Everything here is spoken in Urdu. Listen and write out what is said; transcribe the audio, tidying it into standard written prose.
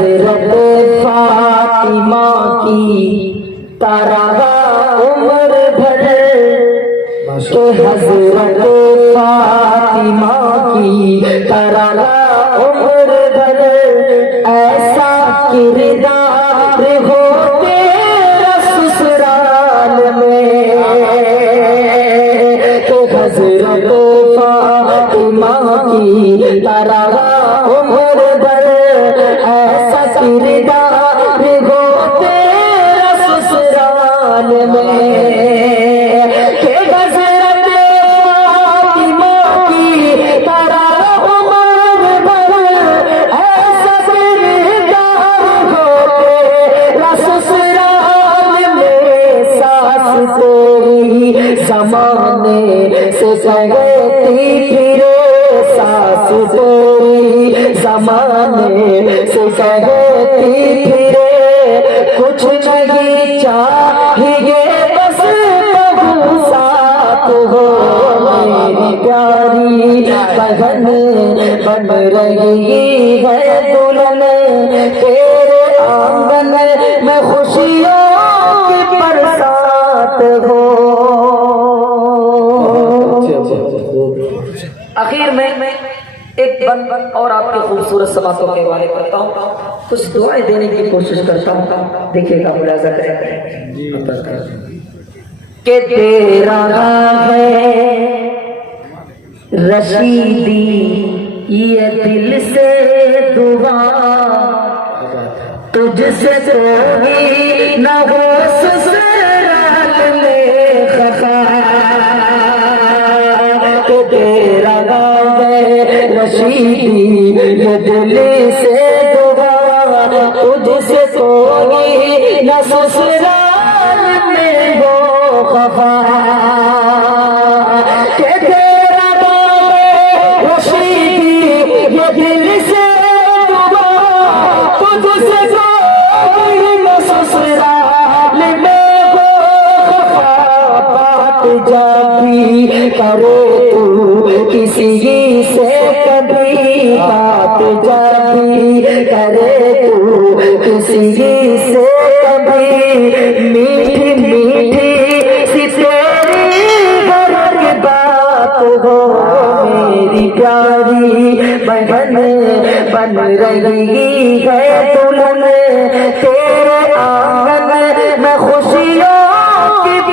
حضرت فاطمہ کی تارا عمر بھر کہ حضرت فاطمہ کی تارا عمر بھر ایسا کردار ہو تیرا سسرال میں کہ حضرت فاطمہ کی تارا عمر بھر ایسا کردار ہو تیرا سسرال میں کہ حضرت فاطمہ کی تارا عمر بھر ایسا کردار ہو تیرا سسرال میں ساس تیری زمانے سے کہتی پھرے ساس تیری زمانے سے کہتی پھرے کچھ نہیں چاہیے بس بہو ساتھ ہو میری پیاری بہن بن رہی ہے دلہن تیرے آنگن میں خوشیوں کی برسات ہو. آخر میں ایک بند اور آپ کی خوبصورت سماعتوں کے حوالے کرتا ہوں, کچھ دعائیں دینے کی کوشش کرتا ہوں, دیکھیے گا ملاحظہ کریں کہ تیرا ہے رشیدی یہ دل سے دعا تجھ سے کوئی نہ ہو سسرال میں خفا کہ تیرا ہے رشیدی یہ دل سے دعا تجھ سے کوئی نہ سسرال میں ہو خفا کہ تیرا ہے رشیدی یہ دل سے دعا تجھ سے کوئی نہ سسرال میں ہو خفا بات جبھی کرے تو کسی سے کبھی بات جبھی کرے تو کسی سے کبھی میٹھی میٹھی سی تیری گھر کی بات ہو میری پیاری بہن بن رہی